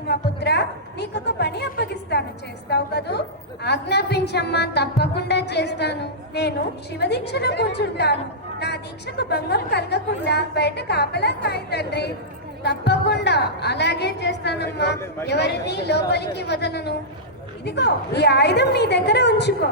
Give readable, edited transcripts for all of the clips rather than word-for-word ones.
ఉమాపుత్ర, నీకొక పని అప్పగిస్తాను, చేస్తావు కదూ? ఆజ్ఞాపించమ్మా, తప్పకుండా చేస్తాను. నేను శివదీక్షలో కూర్చుంటాను. నా దీక్షకు భంగం కలగకుండా బయట కాపలా కాయ తండ్రి. తప్పకుండా అలాగే చేస్తానమ్మా. ఎవరిని లోపలికి వదలను. ఇదిగో ఈ ఆయుధం నీ దగ్గర ఉంచుకో.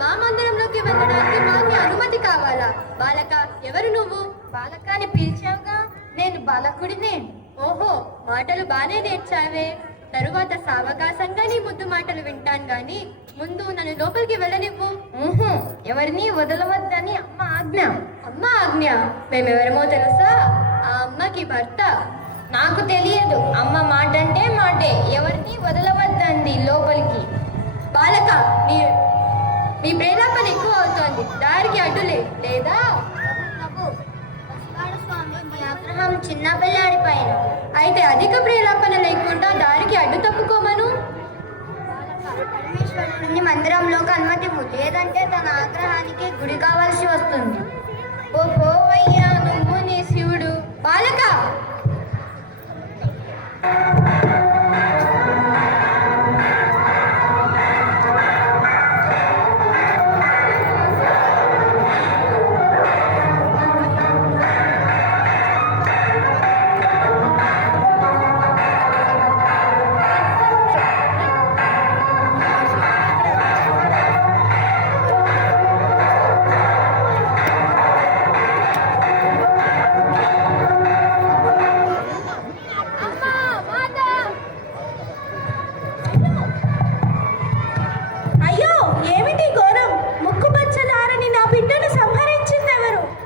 మా మందిరంలోకి వెళ్ళడానికి మాకు అనుమతి కావాలా? బాలక, ఎవరు నువ్వు? బాలక అని పిలిచావుగా, నేను బాలకుడినే. ఓహో, మాటలు బానే నేర్చావే. తరువాత సావకాశంగా నీ ముద్దు మాటలు వింటాను గాని ముందు నన్ను లోపలికి వెళ్ళనివ్వు. ఎవరిని వదలవద్దని అమ్మ ఆజ్ఞ. అమ్మ ఆజ్ఞ? మేమెవరమో తెలుసా? ఆ అమ్మకి భర్త. నాకు తెలియదు. అమ్మ మాట అంటే మాటే. ఎవరిని వదలవద్దండి లోపలికి. బాలక, నీ ప్రేలాపన ఎక్కువ అవుతోంది. దారికి అడ్డులే, లేదా ఆగ్రహం చిన్న పిల్లాడి పైన. అయితే అధిక ప్రేలాపన లేకుండా దారికి అడ్డు తప్పుకోమను. పరమేశ్వరుని మందిరంలోకి అనుమతి లేదంటే తన ఆగ్రహానికి గుడి కావాల్సి వస్తుంది. ఓ పోవయ్యా, నువ్వు నీ శివుడు. బాలక,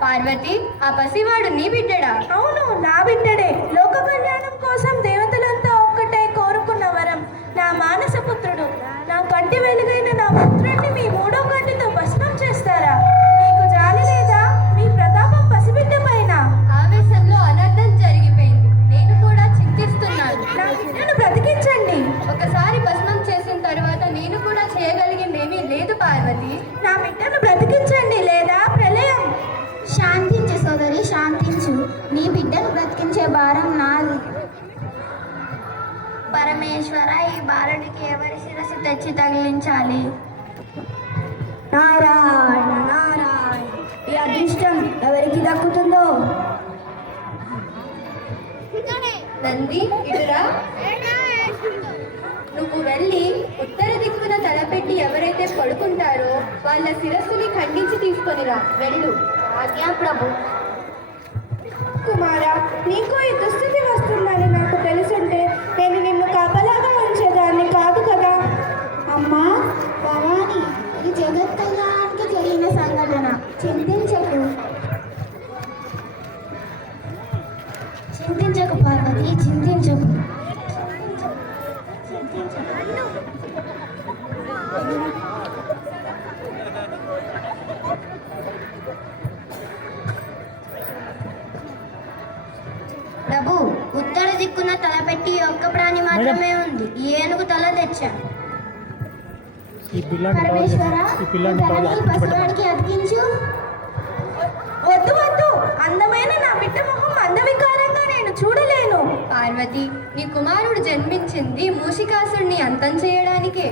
పార్వతి, ఆ పసివాడు నీ బిడ్డడా? అవును, నా బిడ్డడే. లోక కళ్యాణం కోసం దేవతలంతా ఒక్కటే కోరుకున్న వరం. నా మానస పుత్రుడు. నా కంటి వెలుగైన నా పుత్రుడిని మీ మూడో కంటితో భస్మం చేస్తారా? మీకు జాలి లేదా మీ ప్రతాపం పసిబిడ్డ పైన? ఆవేశంలో అనర్థం జరిగిపోయింది. నేను కూడా చింతిస్తున్నాను. నా బిడ్డను బ్రతికించండి. ఒకసారి భస్మం చేసిన తర్వాత నేను కూడా చేయగలిగిందేమీ లేదు పార్వతి. నా బిడ్డను బ్రతికించండి లేదా ప్రళయం. శాంతించు సోదరి, శాంతించు. నీ బిడ్డను బ్రతికించే భారం నాది. పరమేశ్వర, ఈ బాలుడికి ఎవరి శిరస్సు తెచ్చి తగిలించాలి? నారాయణ నారాయణ. ఈ అదృష్టం ఎవరికి దక్కుతుందో. నంది, ఇటురా. నువ్వు వెళ్ళి ఉత్తర దిక్కున తలపెట్టి ఎవరైతే పడుకుంటారో వాళ్ళ శిరస్సుని ఖండించి తీసుకొనిరా. వెళ్ళు. ఆజ్ఞా ప్రభు. కుమారా, నీకు ఈ దుస్థితి వస్తుందని నాకు తెలుసుంటే నేను నిన్ను కాపలాగా ఉంచేదాన్ని కాదు కదా. అమ్మా భవాని, ఈ జగత్ కళ్యాణానికి జరిగిన సంఘటన. చింతించకు, చింతించకు పార్వతి, చింతించకు. ప్రభు, ఉత్తర దిక్కున తలపెట్టి ఒక్క ప్రాణి మాత్రమే ఉంది. ఈ ఏనుగు తల తెచ్చా. పరమేశ్వర, పసివాడికి అతికించు. వద్దు వద్దు, అందమైన నా బిడ్డ మొహం అందవికారంగా నేను చూడలేను. పార్వతి, నీ కుమారుడు జన్మించింది మూషికాసుడిని అంతం చేయడానికే.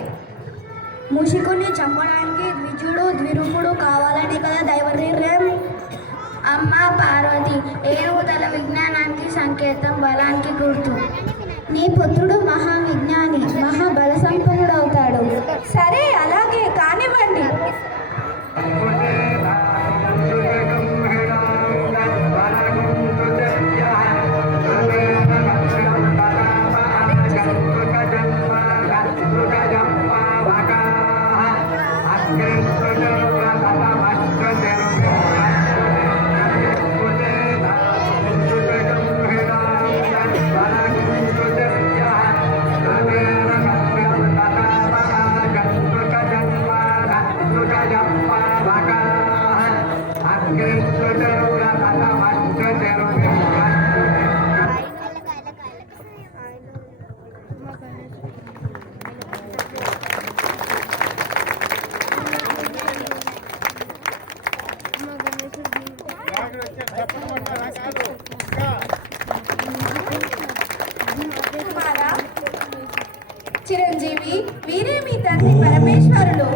మూషికుణ్ణి చంపడానికి ద్విజుడు ద్విరూపుడు కావాలని కదా దైవ నిర్ణయం. అమ్మ పార్వతి, ఏనుగు తల విజ్ఞానానికి సంకేతం, బలానికి గుర్తు. నీ పుత్రుడు మహావిజ్ఞాని, మహాబల సంపన్నుడవుతాడు. సరే, అలాగే కానివ్వండి. కుమారా, చిరంజీవి, వీరే మీ తండ్రి పరమేశ్వరులు.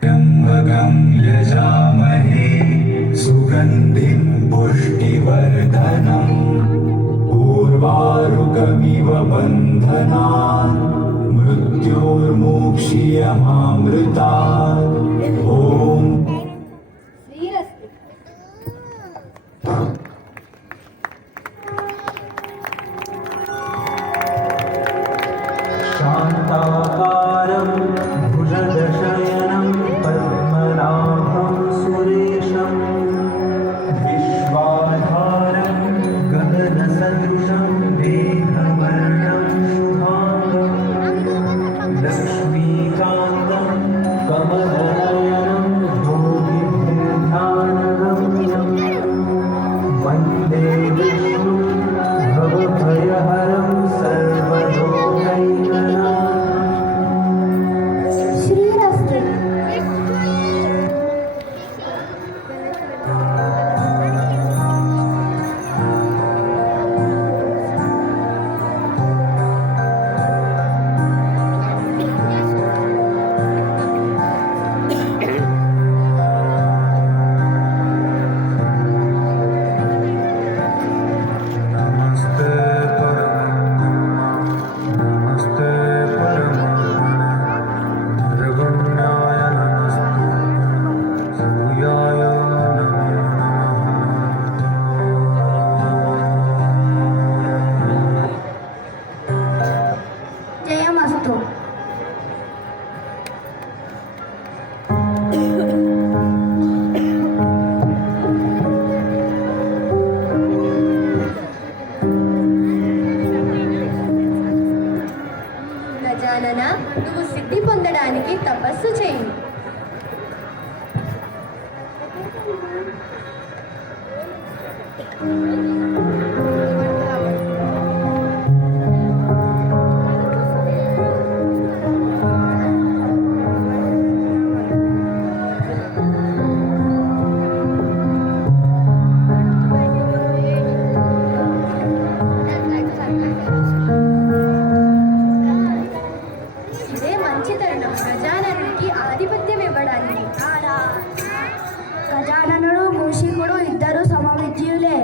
त्र्यम्बकं यजामहे सुगन्धिं पुष्टिवर्धनम् पूर्वारुकमिव बन्धनान् मृत्योर्मोक्ष्यमामृतात् ॐ शान्ताकारं भुजगशयनं पद्मनाभं सुरेशं विश्वाधारं गगनसदृशं मेघवर्णं शुभाङ्गं लक्ष्मीकान्तं कमलनयनं योगिभिर्ध्यानगम्यं वन्दे विष्णुं भवभयहरं सर्वलोकैकनाथं శ్రీరస్తు. नमस्ते नमस्ते निर्गुण्याय नमस्तु सूर्याय జయమస్తు. గజానన, నువ్వు సిద్ధి పొందడానికి తపస్సు చేయి. ఇదే మంచి తరుణం గజాననుడికి ఆధిపత్యం ఇవ్వడానికి. గజాననుడు మూషికుడు ఇద్దరు సమవిద్యులే.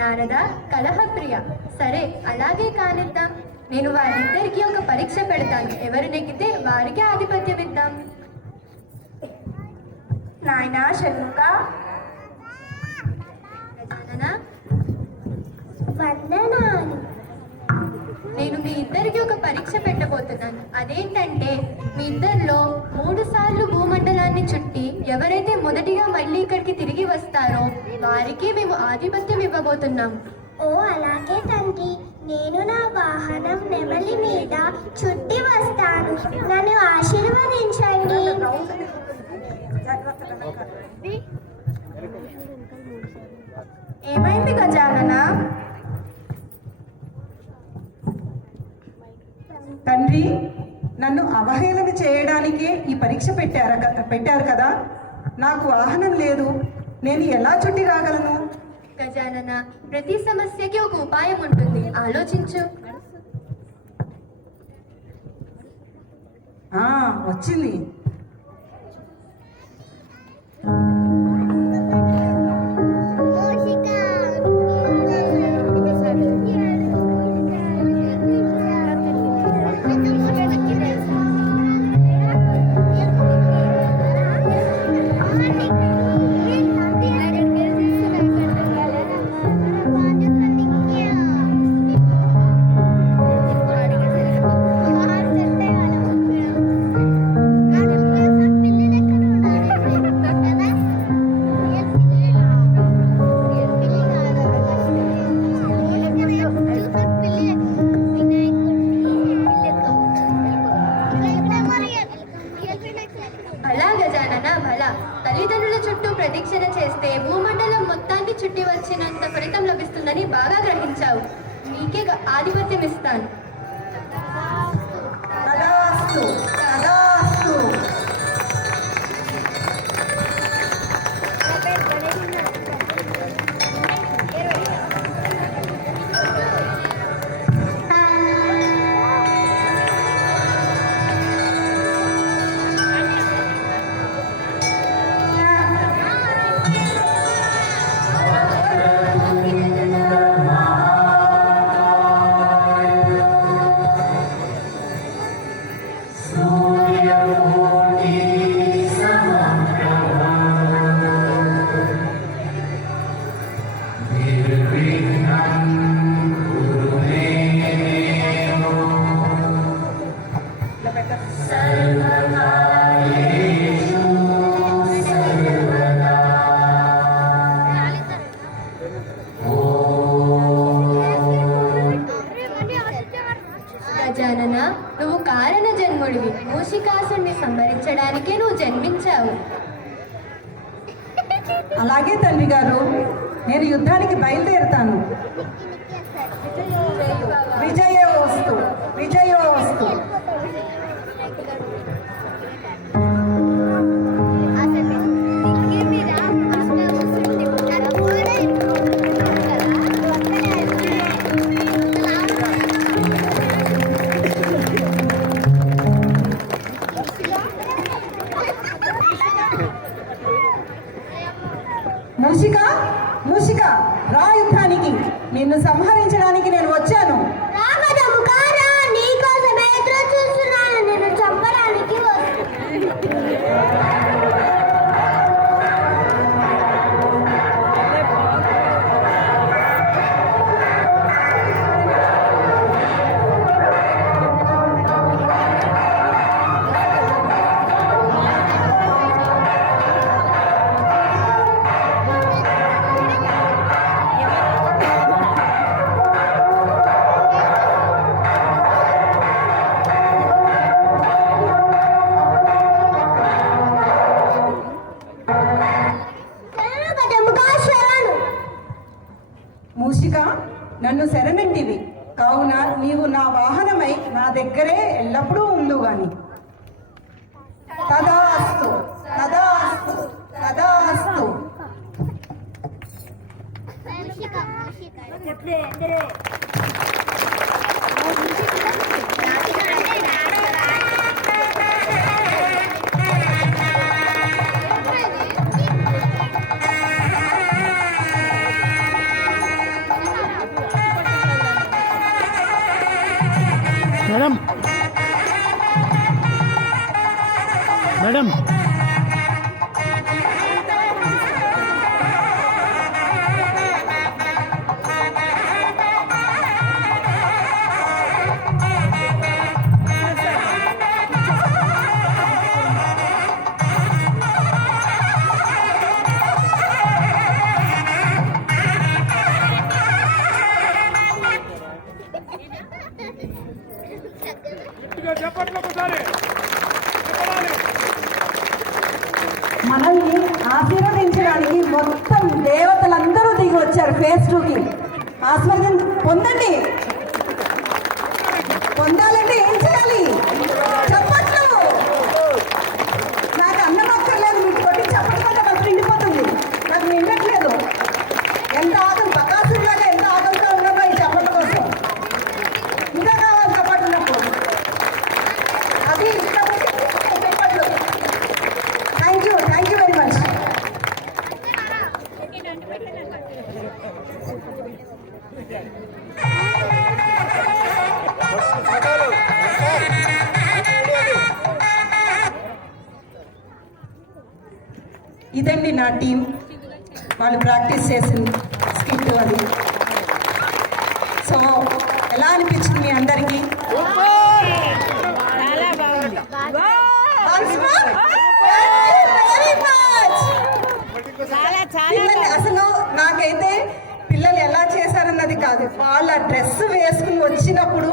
నారద, కలహప్రియ. సరే, అలాగే కానిద్దాం. నేను వారిద్దరికి ఒక పరీక్ష పెడతాను. ఎవరు నెగ్గితే వారికి ఆధిపత్యం ఇద్దాం. నాయనా షణ్ముఖ, గజానన, వందనాలు. నేను మీ ఇద్దరికి ఒక పరీక్ష పెట్టబోతున్నాను. అదేంటంటే, మీ ఇద్దరిలో 3 సార్లు భూమండలాన్ని చుట్టి ఎవరైతే మొదటిగా మళ్ళీ ఇక్కడికి తిరిగి వస్తారో వారికి మేము ఆధిపత్యం ఇవ్వబోతున్నాం. ఓ అలాగే తండ్రి, నేను నా వాహనం నెమలి మీద చుట్టి వస్తాను. నన్ను ఆశీర్వదించండి. ఏమైంది గజానన? తండ్రి, నన్ను అవహేళన చేయడానికే ఈ పరీక్ష పెట్టారు కదా. నాకు వాహనం లేదు, నేను ఎలా చుట్టి రాగలను? గజానన, ప్రతి సమస్యకి ఒక ఉపాయం ఉంటుంది. ఆలోచించు. వచ్చింది. భలా గజానన భలా. తల్లిదండ్రుల చుట్టూ ప్రదక్షిణ చేస్తే భూమండలం మొత్తాన్ని చుట్టి వచ్చినంత ఫలితం లభిస్తుందని బాగా గ్రహించావు. నీకే ఆధిపత్యం ఇస్తాను. తదాస్తు తదాస్తు. గజానన, నువ్వు కారణ జన్ముడివి. మూషికాసుని సంహరించడానికే నువ్వు జన్మించావు. అలాగే తండ్రి గారు, నేను యుద్ధానికి బయలుదేరుతాను. విజయోస్తు విజయోస్తు. మూషిక మూషిక, రా యుద్ధానికి. నిన్ను సంహరించడానికి నేను వచ్చాను. రామదముకారా, నీకోసమే ఎదురు చూస్తున్నాను. నిన్ను చంపడానికి మూషిక, నన్ను శరణంటివి కావున నీవు నా వాహనమై నా దగ్గరే ఎల్లప్పుడూ ఉండు గాని. తదాస్తు తదాస్తు తదాస్తు. మేడం మేడం మనల్ని ఆశీర్వదించడానికి మొత్తం దేవతలందరూ దిగి వచ్చారు ఫేస్ 2కి. ఆశీర్వదం పొందండి. పొందాలంటే ఏం చేయాలి? చప్పట్లు. నాకు అన్నం అక్కర్లేదు, మీకు కొట్టి చప్పట్లు అంటే నాకు నిండిపోతుంది. నాకు నిండట్లేదు. ఎంత ఆగం, బకాసులాగా ఎంత ఆగంగా ఉన్నామో ఈ చప్పట్ల కోసం. ఇంకా కావాలి చప్పట్లు నాకు. అది చప్పట్లు. Thank you very much. ఇదండి నా టీం. వాళ్ళు ప్రాక్టీస్ చేసిన స్కిట్ అది. సో ఎలా అనిపించింది మీ అందరికీ? అసలు నాకైతే పిల్లలు ఎలా చేశారన్నది కాదు. కాదు, వాళ్ళ డ్రెస్ వేసుకుని వచ్చినప్పుడు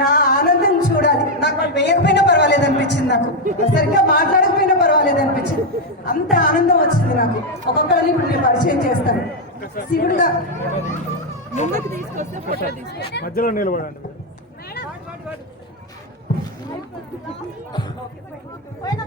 నా ఆనందం చూడాలి. నాకు వాళ్ళు వేయకపోయినా పర్వాలేదు అనిపించింది, నాకు సరిగ్గా మాట్లాడకపోయినా పర్వాలేదు అనిపించింది. అంత ఆనందం వచ్చింది నాకు. ఒక్కొక్కరిని ఇప్పుడు నేను పరిచయం చేస్తాను. శివుడుగా మధ్యలో నిలబడండి. పోయినా